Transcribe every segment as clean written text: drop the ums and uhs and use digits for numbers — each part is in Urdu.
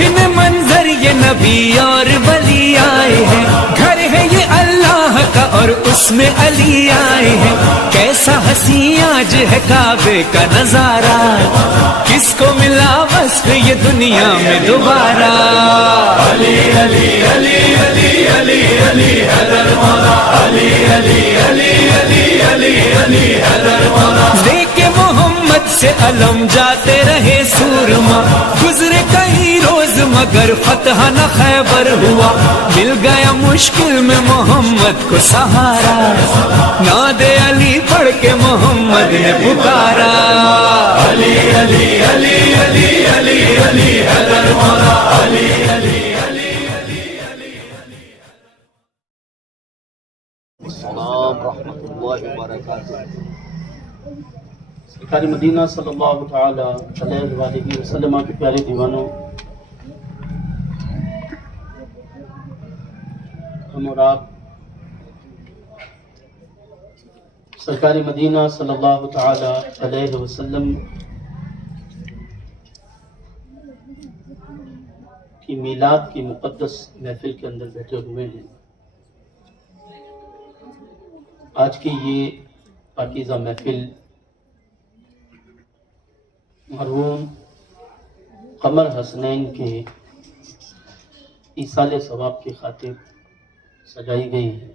دیکھنے منظر یہ نبی اور ولی آئے ہیں، گھر ہے یہ اللہ کا اور اس میں علی آئے ہیں، کیسا حسین آج ہے کعبے کا نظارہ، کس کو ملا وصف یہ دنیا میں دوبارہ، علی علی علی علی علی علی حیدر مولا، علی علی علی علی علی علی حیدر مولا، دیکھ محمد سے علم جاتے رہے سورما، گزرے کئی روز مگر فتح نہ خیبر ہوا، مل گیا مشکل میں محمد کو سہارا، ناد علی پڑھ کے محمد نے پکارا، علی علی علی علی علی علی حیدر مولا، علی علی علی علی علی۔ السلام ورحمۃ اللہ وبرکاتہ۔ سرکار مدینہ صلی اللہ تعالی علیہ وآلہ وسلم کے پیارے دیوانوں، ہم اور آپ سرکار مدینہ صلی اللہ تعالی علیہ وسلم کی میلاد کی مقدس محفل کے اندر بیٹھے ہوئے ہیں۔ آج کی یہ پاکیزہ محفل مرحوم قمر حسنین کے ایصال ثواب کی خاطر سجائی گئی ہے۔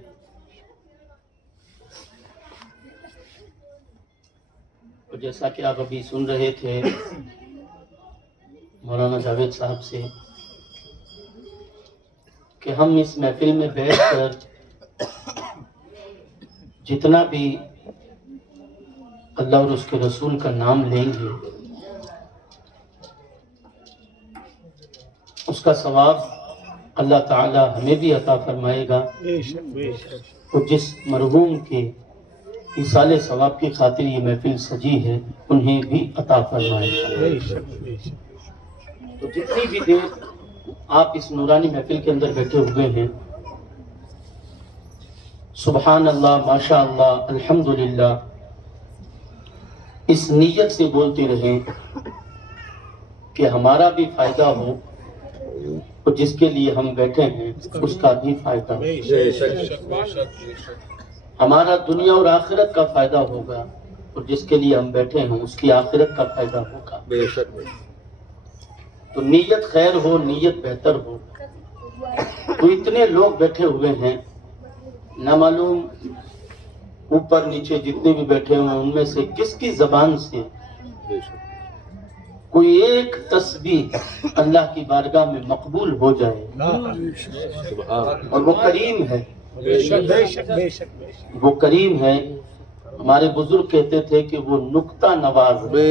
اور جیسا کہ آپ ابھی سن رہے تھے مولانا جاوید صاحب سے کہ ہم اس محفل میں بیٹھ کر جتنا بھی اللہ اور اس کے رسول کا نام لیں گے اس کا ثواب اللہ تعالی ہمیں بھی عطا فرمائے گا، اور جس مرحوم کے ایصال ثواب کی خاطر یہ محفل سجی ہے انہیں بھی عطا فرمائے گا۔ تو جتنی بھی دیر آپ اس نورانی محفل کے اندر بیٹھے ہوئے ہیں، سبحان اللہ، ماشاء اللہ، الحمدللہ، اس نیت سے بولتے رہیں کہ ہمارا بھی فائدہ ہو اور جس کے لیے ہم بیٹھے ہیں اس کا بھی فائدہ ہو، ہمارا دنیا اور آخرت کا فائدہ ہوگا، اور جس کے لیے ہم بیٹھے ہیں اس کی آخرت کا فائدہ ہوگا۔ تو نیت خیر ہو، نیت بہتر ہو۔ تو اتنے لوگ بیٹھے ہوئے ہیں، نہ معلوم اوپر نیچے جتنے بھی بیٹھے ہوئے ہیں ان میں سے کس کی زبان سے کوئی ایک تسبیح اللہ کی بارگاہ میں مقبول ہو جائے، اور وہ کریم ہے، وہ کریم ہے۔ ہمارے بزرگ کہتے تھے کہ وہ نکتہ نواز ہے۔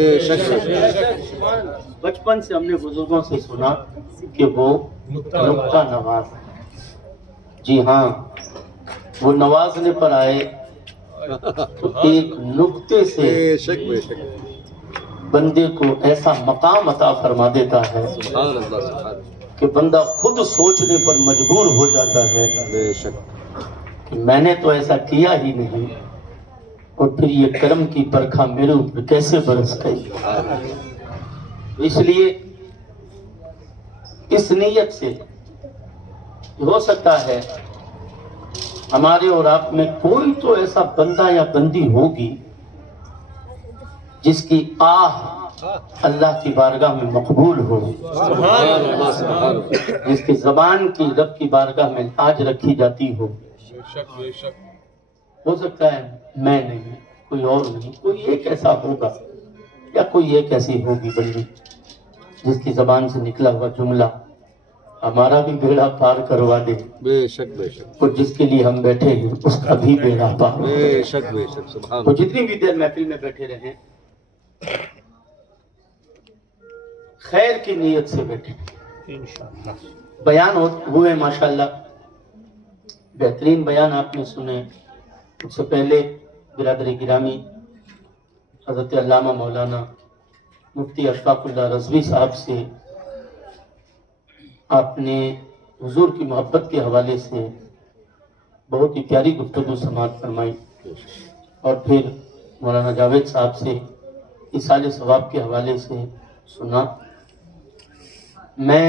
بچپن سے ہم نے بزرگوں سے سنا کہ وہ نکتہ نواز ہے۔ جی ہاں، وہ نوازنے پر آئے تو ایک نکتے سے بندے کو ایسا مقام عطا فرما دیتا ہے کہ بندہ خود سوچنے پر مجبور ہو جاتا ہے کہ میں نے تو ایسا کیا ہی نہیں، اور پھر یہ کرم کی برکھا میرے اوپر کیسے برس گئی۔ اس لیے اس نیت سے ہو سکتا ہے ہمارے اور آپ میں کوئی تو ایسا بندہ یا بندی ہوگی جس کی آہ اللہ کی بارگاہ میں مقبول ہو، جس کی زبان کی رب کی بارگاہ میں لاج رکھی جاتی ہو۔ ہو سکتا ہے میں نہیں، کوئی اور نہیں، کوئی ایک ایسا ہوگا یا کوئی ایک ایسی ہوگی بندی جس کی زبان سے نکلا ہوا جملہ ہمارا بھی بیڑا پار کروا دے، بے شک بے شک، اور جس کے لیے ہم بیٹھے ہیں اس کا بھی بیڑا پار۔ بے شک بے شک، سبحان تو جتنی بھی دیر محفل میں بیٹھے رہیں خیر کی نیت سے بیٹھے، بیان ہوئے ماشاءاللہ، بہترین بیان آپ نے سنے۔ اس سے پہلے برادر گرامی حضرت علامہ مولانا مفتی اشفاق اللہ رضوی صاحب سے آپ نے حضور کی محبت کے حوالے سے بہت ہی پیاری گفتگو سماعت فرمائی، اور پھر مولانا جاوید صاحب سے ایصال ثواب کے حوالے سے سنا۔ میں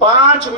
5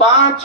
5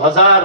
1000,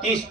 30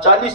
40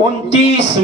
29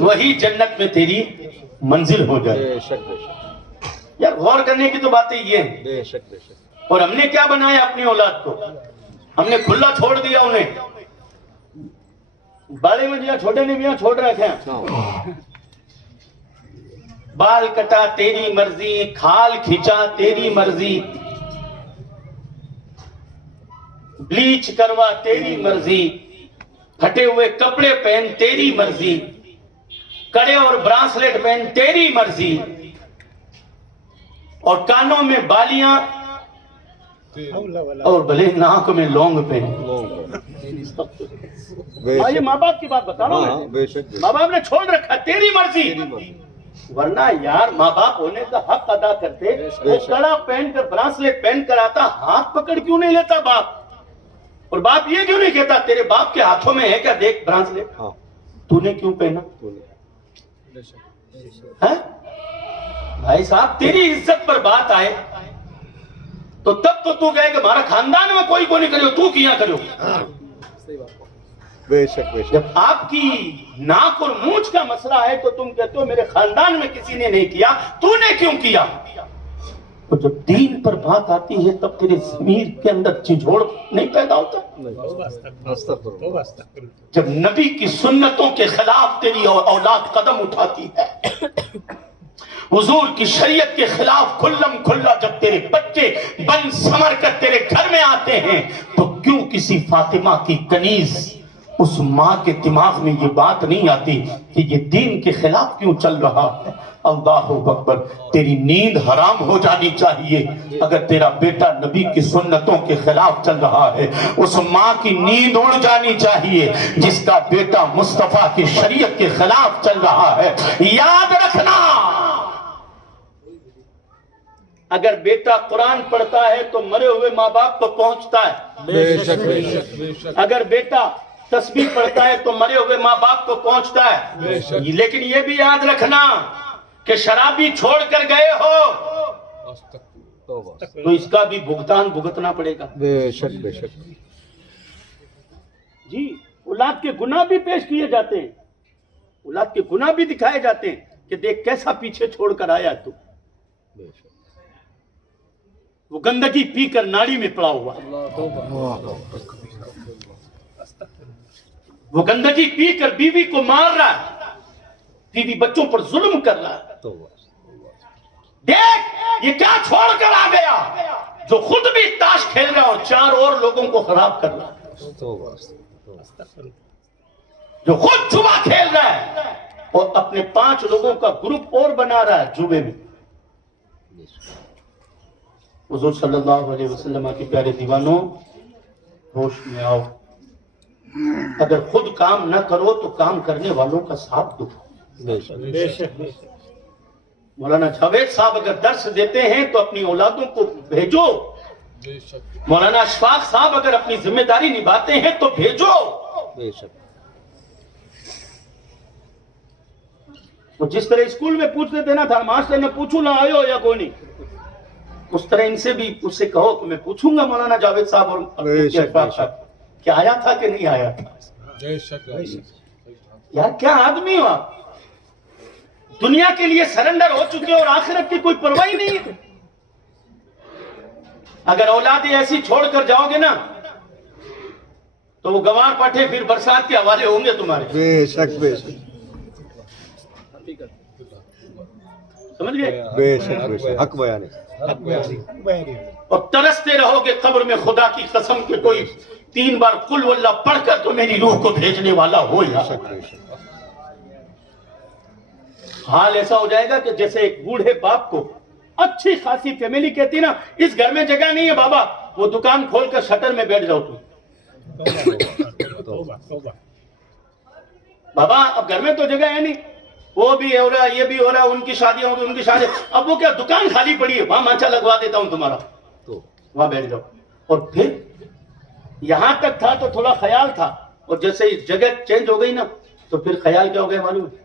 وہی جنت میں تیری منزل ہو جائے. بے شک بے شک یار غور کرنے کی تو باتیں یہ ہیں. بے شک بے شک. اور ہم نے کیا بنایا اپنی اولاد کو؟ ہم نے کھلا چھوڑ دیا انہیں. بڑے میں دیا چھوٹے نے بھی یہاں چھوڑ رکھے ہیں. بال کٹا تیری مرضی، کھال کھینچا تیری مرضی، بلیچ کروا تیری مرضی، پھٹے ہوئے کپڑے پہن تیری مرضی، کڑے اور برانسلیٹ پہن تیری مرضی، اور کانوں میں بالیاں اور بھلے ناک میں لونگ پہن. یہ ماں باپ کی بات بتا رہا ہوں. بے شک ماں باپ نے چھوڑ رکھا تیری مرضی. ورنہ یار ماں باپ ہونے کا حق ادا کرتے. وہ کڑا پہن کر برانسلیٹ پہن کر آتا، ہاتھ پکڑ کیوں نہیں لیتا باپ؟ اور باپ یہ کیوں نہیں کہتا تیرے باپ کے ہاتھوں میں ہے کیا، دیکھ برانسلیٹ تو نے کیوں پہنا؟ بھائی صاحب تیری عزت پر بات آئے تو تب تو کہے کہ ہمارا خاندان میں کوئی نہیں کرے، تو کیا کرو. بے شک بے شک. جب آپ کی ناک اور مونچھ کا مسئلہ ہے تو تم کہتے ہو میرے خاندان میں کسی نے نہیں کیا، تو نے کیوں کیا؟ تو جب دین پر بات آتی ہے تب تیرے ضمیر کے اندر جھنجھوڑ نہیں پیدا ہوتا؟ جب نبی کی سنتوں کے خلاف تیری اولاد قدم اٹھاتی ہے، حضور کی شریعت کے خلاف کھلم کھلا جب تیرے بچے بن سمر کر تیرے گھر میں آتے ہیں، تو کیوں کسی فاطمہ کی کنیز اس ماں کے دماغ میں یہ بات نہیں آتی کہ یہ دین کے خلاف کیوں چل رہا ہے؟ اللہ اکبر. تیری نیند حرام ہو جانی چاہیے اگر تیرا بیٹا نبی کی سنتوں کے خلاف چل رہا ہے. اس ماں کی نیند اڑ جانی چاہیے جس کا بیٹا مصطفیٰ کی شریعت کے خلاف چل رہا ہے. یاد رکھنا، اگر بیٹا قرآن پڑھتا ہے تو مرے ہوئے ماں باپ کو پہنچتا ہے. بے شک بے شک بے شک. اگر بیٹا تسبیح پڑھتا ہے تو مرے ہوئے ماں باپ کو پہنچتا ہے. لیکن یہ بھی یاد رکھنا کہ شرابی چھوڑ کر گئے ہو تو اس کا بھی بھگتان بھگتنا پڑے گا. بے شک بے شک. جی اولاد کے گناہ بھی پیش کیے جاتے ہیں، اولاد کے گناہ بھی دکھائے جاتے ہیں کہ دیکھ کیسا پیچھے چھوڑ کر آیا تو. وہ گندگی پی کر ناڑی میں پڑا ہوا، وہ گندگی پی کر بیوی کو مار رہا ہے، بیوی بچوں پر ظلم کر رہا ہے. دیکھ یہ کیا چھوڑ کر آ گیا، جو خود بھی تاش کھیل رہا اور 4 اور لوگوں کو خراب کر رہا ہے، جو خود جوا کھیل رہا ہے اور اپنے 5 لوگوں کا گروپ اور بنا رہا ہے جوے میں. حضور صلی اللہ علیہ وسلم کے پیارے دیوانوں، ہوش میں آؤ. اگر خود کام نہ کرو تو کام کرنے والوں کا ساتھ دو. مولانا جاوید صاحب اگر درس دیتے ہیں تو اپنی اولادوں کو بھیجو. مولانا اشفاق صاحب اگر اپنی ذمہ داری نبھاتے ہیں تو بھیجو. وہ جس طرح اسکول میں پوچھتے تھے نا تھا ماسٹر نے پوچھو نہ آئے ہو یا کوئی نہیں، اس طرح ان سے بھی اس سے کہو کہ میں پوچھوں گا مولانا جاوید صاحب اور اشفاق صاحب کیا آیا تھا کہ نہیں آیا تھا. یار کیا آدمی ہو آپ، دنیا کے لیے سرنڈر ہو چکے اور آخرت کی کوئی پرواہ ہی نہیں ہے. اگر اولادیں ایسی چھوڑ کر جاؤ گے نا تو وہ گوار پٹھے پھر برسات کے حوالے ہوں گے تمہارے. بے شک بے شک. سمجھ گئے؟ بے شک بے شک. حق بیان ہے. اور ترستے رہو گے قبر میں خدا کی قسم کہ کوئی 3 بار قل واللہ پڑھ کر تو میری روح کو بھیجنے والا ہو. حال ایسا ہو جائے گا کہ جیسے ایک بوڑھے باپ کو اچھی خاصی فیملی کہتی نا اس گھر میں جگہ نہیں ہے بابا، وہ دکان کھول کر شٹر میں بیٹھ جاؤ تم. بابا اب گھر میں تو جگہ ہے نہیں، وہ بھی ہو رہا یہ بھی ہو رہا، ان کی شادیاں ہوں گی ان کی شادی، اب وہ کیا دکان خالی پڑی ہے وہاں مانچا لگوا دیتا ہوں تمہارا، وہاں بیٹھ جاؤ. اور پھر یہاں تک تھا تو تھوڑا خیال تھا، اور جیسے جگہ چینج ہو گئی نا تو پھر خیال کیا ہو گیا معلوم ہے؟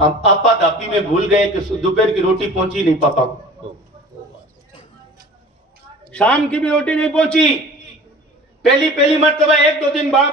ہم آپا داپی میں بھول گئے کہ دوپہر کی روٹی پہنچی نہیں پاپا کو، شام کی بھی روٹی نہیں پہنچی. پہلی مرتبہ 1-2 دن بعد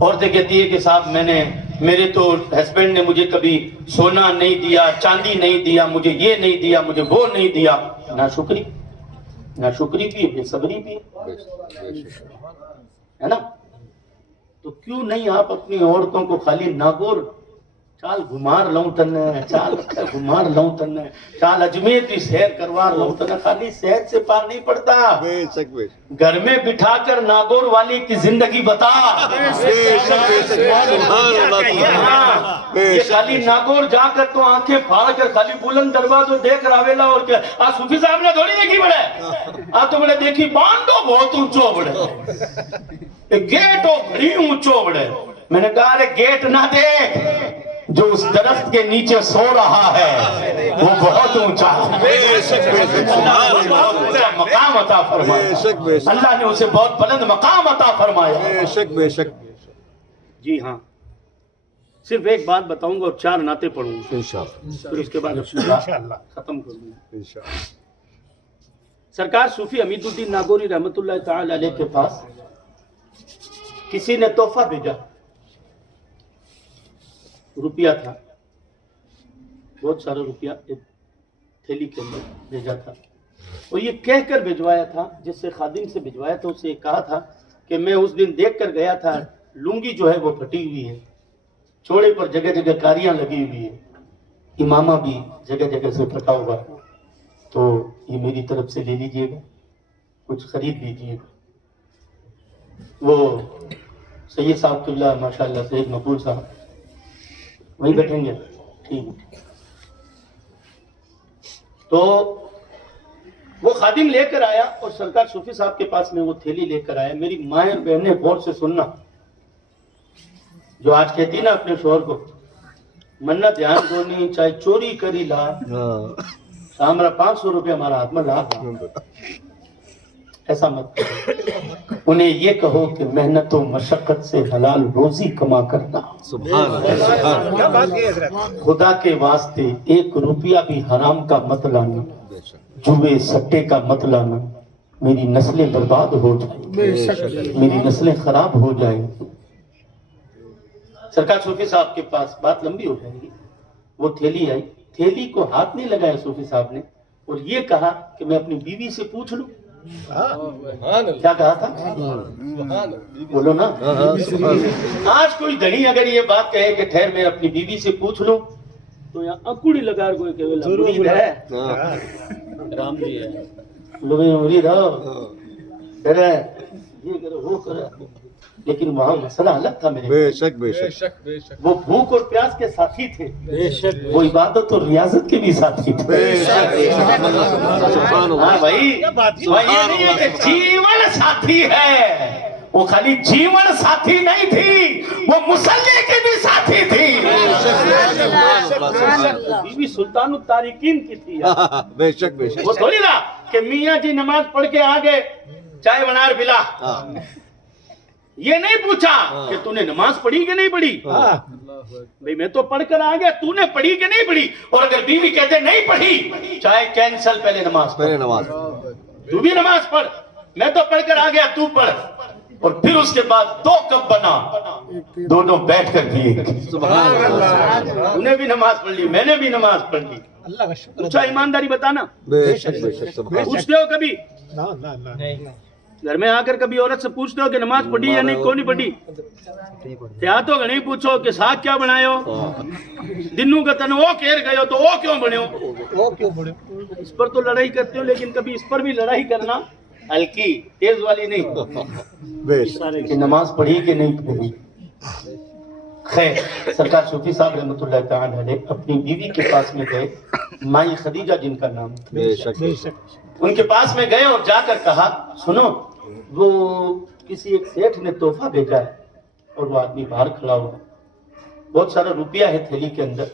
عورتیں کہتی ہے کہ صاحب میرے تو ہسبینڈ نے مجھے کبھی سونا نہیں دیا، چاندی نہیں دیا، مجھے یہ نہیں دیا، مجھے وہ نہیں دیا. ناشکری بھی ہے، بے صبری بھی ہے نا. تو کیوں نہیں آپ اپنی عورتوں کو خالی ناگور چال گھمار لوں تن چال گھمار لوں تن چال اجمیر کی سیر کروار لوں تن. خالی صحت سے پار نہیں پڑتا، بے شک بے شک گھر میں بٹھا کر ناگور والی کی زندگی بتا. یہ خالی ناگور جا کر تو آنکھیں پھاڑ کر خالی بلند دروازوں دیکھ راویلا اور کیا صوفی صاحب نے تھوڑی دیکھی بڑے تو بڑے دیکھی باندھو بہت اونچو بڑے گیٹ ہو بڑی اونچو بڑے. میں نے کہا ارے گیٹ نہ دیکھ، جو اس درخت کے نیچے سو رہا ہے وہ بہت اونچا ہے. مقام عطا فرمایا اللہ نے، اسے بہت بلند مقام عطا فرمایا. بے شک بے شک. جی ہاں، صرف ایک بات بتاؤں گا اور 4 نعتیں پڑھوں گا، انشاءاللہ پھر اس کے بعد انشاءاللہ ختم کروں گا. انشاءاللہ. سرکار صوفی حمید الدین ناگوری رحمت اللہ تعالی علیہ کے پاس کسی نے تحفہ بھیجا، روپیہ تھا، بہت سارا روپیہ ایک تھیلی کے اندر بھیجا تھا. اور یہ کہہ کر بھجوایا تھا، جس سے خادم سے بھجوایا تھا اسے کہا تھا کہ میں اس دن دیکھ کر گیا تھا، لنگی جو ہے وہ پھٹی ہوئی ہے، چوڑے پر جگہ جگہ کاریاں لگی ہوئی ہے، امامہ بھی جگہ جگہ سے پھٹا ہوا ہے، تو یہ میری طرف سے لے لیجئے گا، کچھ خرید لیجئے گا. وہ سید صاحب قبلہ ماشاءاللہ سید مقبول صاحب وہیں بیٹھیں گے، ٹھیک. تو وہ خادم لے کر آیا اور سرکار صوفی صاحب کے پاس میں وہ تھیلی لے کر آیا. میری مائیں اور بہنیں غور سے سننا، جو آج کہتی نا اپنے شوہر کو منا دھیان دونی چاہے چوری کری لا ہمارا 500 روپے ہمارا ہاتھ میں لا، ایسا مت کرو. انہیں یہ کہو کہ محنت و مشقت سے حلال روزی کما کرنا، سبحان اللہ. خدا کے واسطے 1 روپیہ بھی حرام کا مت لانا، جوئے سٹے کا مت لانا. میری نسلیں برباد ہو جائیں، میری نسلیں خراب ہو جائیں. سرکار صوفی صاحب کے پاس بات لمبی ہو جائے گی. وہ تھیلی آئی، تھیلی کو ہاتھ نہیں لگایا صوفی صاحب نے اور یہ کہا کہ میں اپنی بیوی سے پوچھ لوں. کیا کہا تھا؟ بولو نا. آج کوئی دھنی اگر یہ بات کہے کہ ٹھہر میں اپنی بیوی سے پوچھ لوں تو یہاں اکوڑی لگا کوئی کہ مرید ہے، رام جی ہے، لوگ مرید ہو ڈرے یہ کرو وہ کرو. لیکن وہاں مسئلہ الگ تھا میرے. بے شک بے شک. وہ بھوک اور پیاس کے ساتھی تھے، وہ عبادت اور ریاضت کے بھی ساتھی تھے. بے شک. سبحان اللہ. ہاں بھائی، یہ نہیں ہے کہ جیون ساتھی ہے، وہ خالی جیون ساتھی نہیں تھی، وہ مسلح کی بھی ساتھی تھی. بی بی سلطان الطارقین کی تھی. بے شک بے شک. وہ تھوڑی نا کہ میاں جی نماز پڑھ کے آگے چائے بنار پلا، یہ نہیں پوچھا کہ تو نے نماز پڑھی کہ نہیں پڑھی. بھئی میں تو پڑھ کر آ گیا، تو نے پڑھی کہ نہیں پڑھی. اور اگر بیوی کہتے نہیں پڑھی، چائے کینسل، پہلے نماز پہلے نماز. تو بھی نماز پڑھ. میں تو پڑھ کر آ گیا، تو پڑھ. اور پھر اس کے بعد 2 کپ بنا، دونوں بیٹھ کر پیے. سبحان اللہ. تو نے بھی نماز پڑھ لی، میں نے بھی نماز پڑھ لی. اچھا ایمانداری بتانا، بے شک بے شک. سبحان اللہ. پوچھتے ہو کبھی گھر میں آ کر کبھی عورت سے پوچھتے ہو کہ نماز پڑھی یا نہیں؟ کون نہیں پڑھی؟ کیا تو نہیں پوچھو کہ ساتھ کیا بنائے ہو، دنوں کا تن وہ کھیر گئے ہو تو وہ کیوں بنے ہو. اس پر تو لڑائی کرتے ہو، لیکن کبھی اس پر بھی لڑائی کرنا ہلکی تیز والی نہیں. بے شک. کہ نماز پڑھی کہ نہیں پڑھی. خیر، سرکار صوفی صاحب رحمۃ اللہ تعالی علیہ اپنی بیوی کے پاس میں گئے، مائی خدیجہ جن کا نام. بے شک بے شک. ان کے پاس میں گئے اور جا کر کہا سنو، وہ کسی ایک سیٹھ نے تحفہ بھیجا ہے اور وہ آدمی باہر کھڑا ہوا، بہت سارا روپیہ ہے تھیلی کے اندر،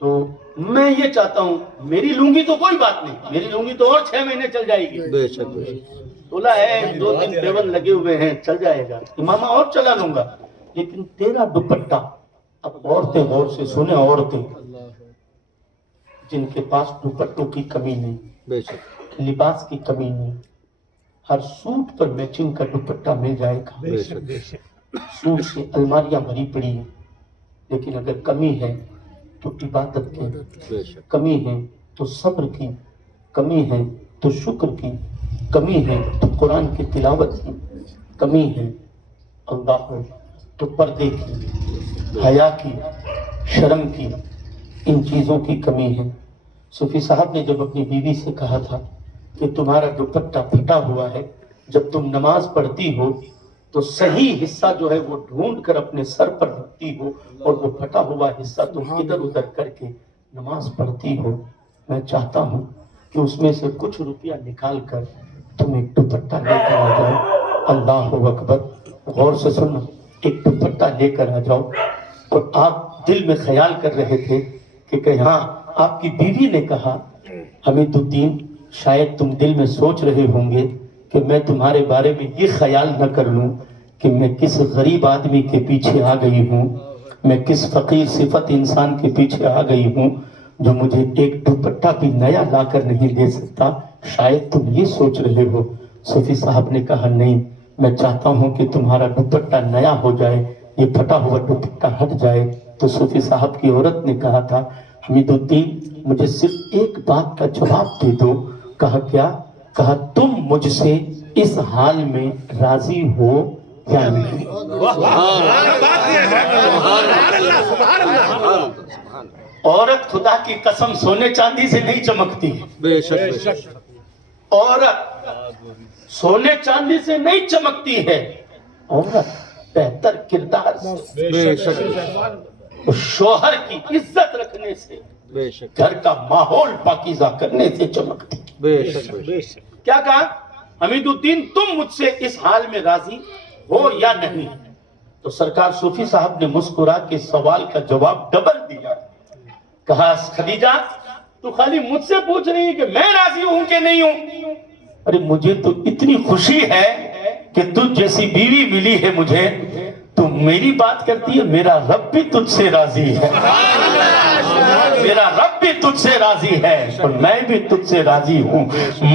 تو میں یہ چاہتا ہوں، میری لونگی تو کوئی بات نہیں، میری لونگی تو اور 6 مہینے چل جائے گی. بے شک بے شک. بولا ہے 2-3 پیون لگے ہوئے ہیں، چل جائے گا. امامہ اور چلا لوں گا، لیکن تیرا دوپٹہ. اب عورتیں غور سے سنیں، عورتیں جن کے پاس دوپٹوں کی کمی نہیں، بے شک. لباس کی کمی نہیں، ہر سوٹ پر میچنگ کا دوپٹہ مل جائے گا. بے شک. سود سے الماریاں بھری پڑی ہیں، لیکن اگر کمی ہے تو عبادت کی، بے شک کمی ہے تو صبر کی، کمی ہے تو شکر کی، کمی ہے تو قرآن کی تلاوت کی، کمی ہے اللہ تو پردے کی، حیا کی، شرم کی، ان چیزوں کی کمی ہے۔ صوفی صاحب نے جب اپنی بیوی سے کہا تھا کہ تمہارا دوپٹہ پھٹا ہوا ہے، جب تم نماز پڑھتی ہو تو صحیح حصہ جو ہے وہ ڈھونڈ کر اپنے سر پر رکھتی ہو اور وہ پھٹا ہوا حصہ تم ادھر ادھر کر کے نماز پڑھتی ہو، میں چاہتا ہوں کہ اس میں سے کچھ روپیہ نکال کر تم ایک دوپٹہ لے کر آ جاؤ۔ اللہ اکبر، غور سے سننا، ایک دوپٹہ لے کر آ جاؤ۔ اور آپ دل میں خیال کر رہے تھے کہ ہاں آپ کی بیوی نے کہا حمید الدین شاید تم دل میں سوچ رہے ہوں گے کہ میں تمہارے بارے میں یہ خیال نہ کر لوں کہ میں کس غریب آدمی کے پیچھے آ گئی ہوں، میں کس فقیر صفت انسان کے پیچھے آ گئی ہوں جو مجھے ایک دوپٹہ بھی نیا لا کر نہیں دے سکتا، شاید تم یہ سوچ رہے ہو۔ صوفی صاحب نے کہا نہیں، میں چاہتا ہوں کہ تمہارا دوپٹہ نیا ہو جائے، یہ پھٹا ہوا دوپٹہ ہٹ جائے۔ تو صوفی صاحب کی عورت نے کہا تھا حمید الدین مجھے صرف ایک بات کا جواب دے دو۔ کہا کیا؟ کہا تم مجھ سے اس حال میں راضی ہو یا نہیں؟ عورت خدا کی قسم سونے چاندی سے نہیں چمکتی، بے شک بے شک عورت سونے چاندی سے نہیں چمکتی ہے، عورت بہتر کردار سے، بے شک شوہر کی عزت رکھنے سے، بے شک گھر کا ماحول پاکیزہ کرنے سے چمکتی۔ بے شک بے شک کیا کہا؟ حمید الدین تم مجھ سے اس حال میں راضی ہو یا نہیں؟ تو سرکار صوفی صاحب نے مسکرا کے سوال کا جواب ڈبل دیا۔ کہا خدیجہ تو خالی مجھ سے پوچھ رہی ہے کہ میں راضی ہوں کہ نہیں ہوں؟ ارے مجھے تو اتنی خوشی ہے کہ تجھ جیسی بیوی ملی ہے مجھے، تو میری بات کرتی ہے، میرا رب بھی تجھ سے راضی ہے، میرا رب بھی تجھ سے راضی ہے اور میں بھی تجھ سے راضی ہوں۔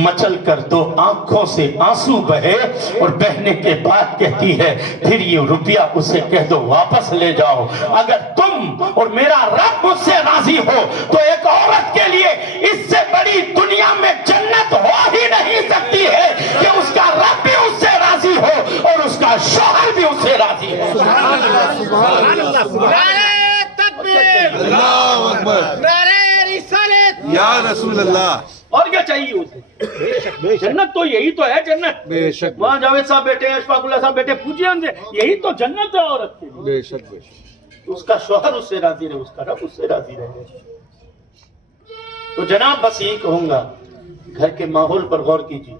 مچل کر تو آنکھوں سے آنسو بہے اور بہنے کے بعد کہتی ہے پھر یہ روپیہ اسے کہہ دو واپس لے جاؤ۔ اگر تم اور میرا رب مجھ سے راضی ہو تو ایک عورت کے لیے اس سے بڑی دنیا میں جنت ہو ہی نہیں سکتی ہے کہ اس کا رب بھی اس سے راضی ہو اور اس کا شوہر بھی اس سے راضی ہو۔ سبحان اللہ نعرہ تکبیر، اللہ اکبر، نعرہ رسالت، یا رسول اللہ، اور کیا چاہیے اسے؟ جنت تو یہی تو ہے جنت۔ بے شک وہاں جاوید صاحب بیٹھے ہیں، اشفاق اللہ صاحب بیٹھے، پوچھئے ان سے، یہی تو جنت ہے عورت کی۔ بے شک بے شک اس کا شوہر اس سے راضی رہے، اس کا رب اس سے راضی رہے۔ تو جناب بس یہی کہوں گا، گھر کے ماحول پر غور کیجیے،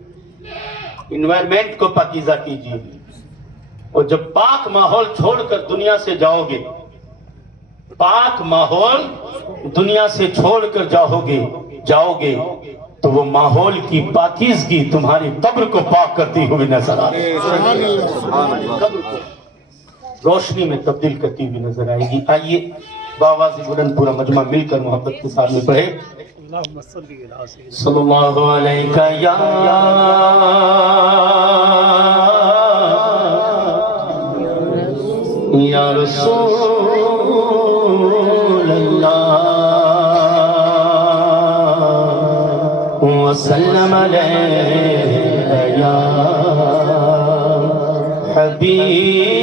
انوائرمنٹ کو پاکیزہ کیجیے، اور جب پاک ماحول چھوڑ کر دنیا سے جاؤ گے، پاک ماحول دنیا سے چھوڑ کر جاؤ گے تو وہ ماحول کی پاکیزگی تمہاری قبر کو پاک کرتی ہوئی نظر آئے گی، قبر کو روشنی میں تبدیل کرتی ہوئی نظر آئے گی۔ آئیے باواز بلند پورا مجمع مل کر محبت کے ساتھ میں پڑھے صلی اللہ علیہ یا رسول اللہ وسلم علیہ یا حبیب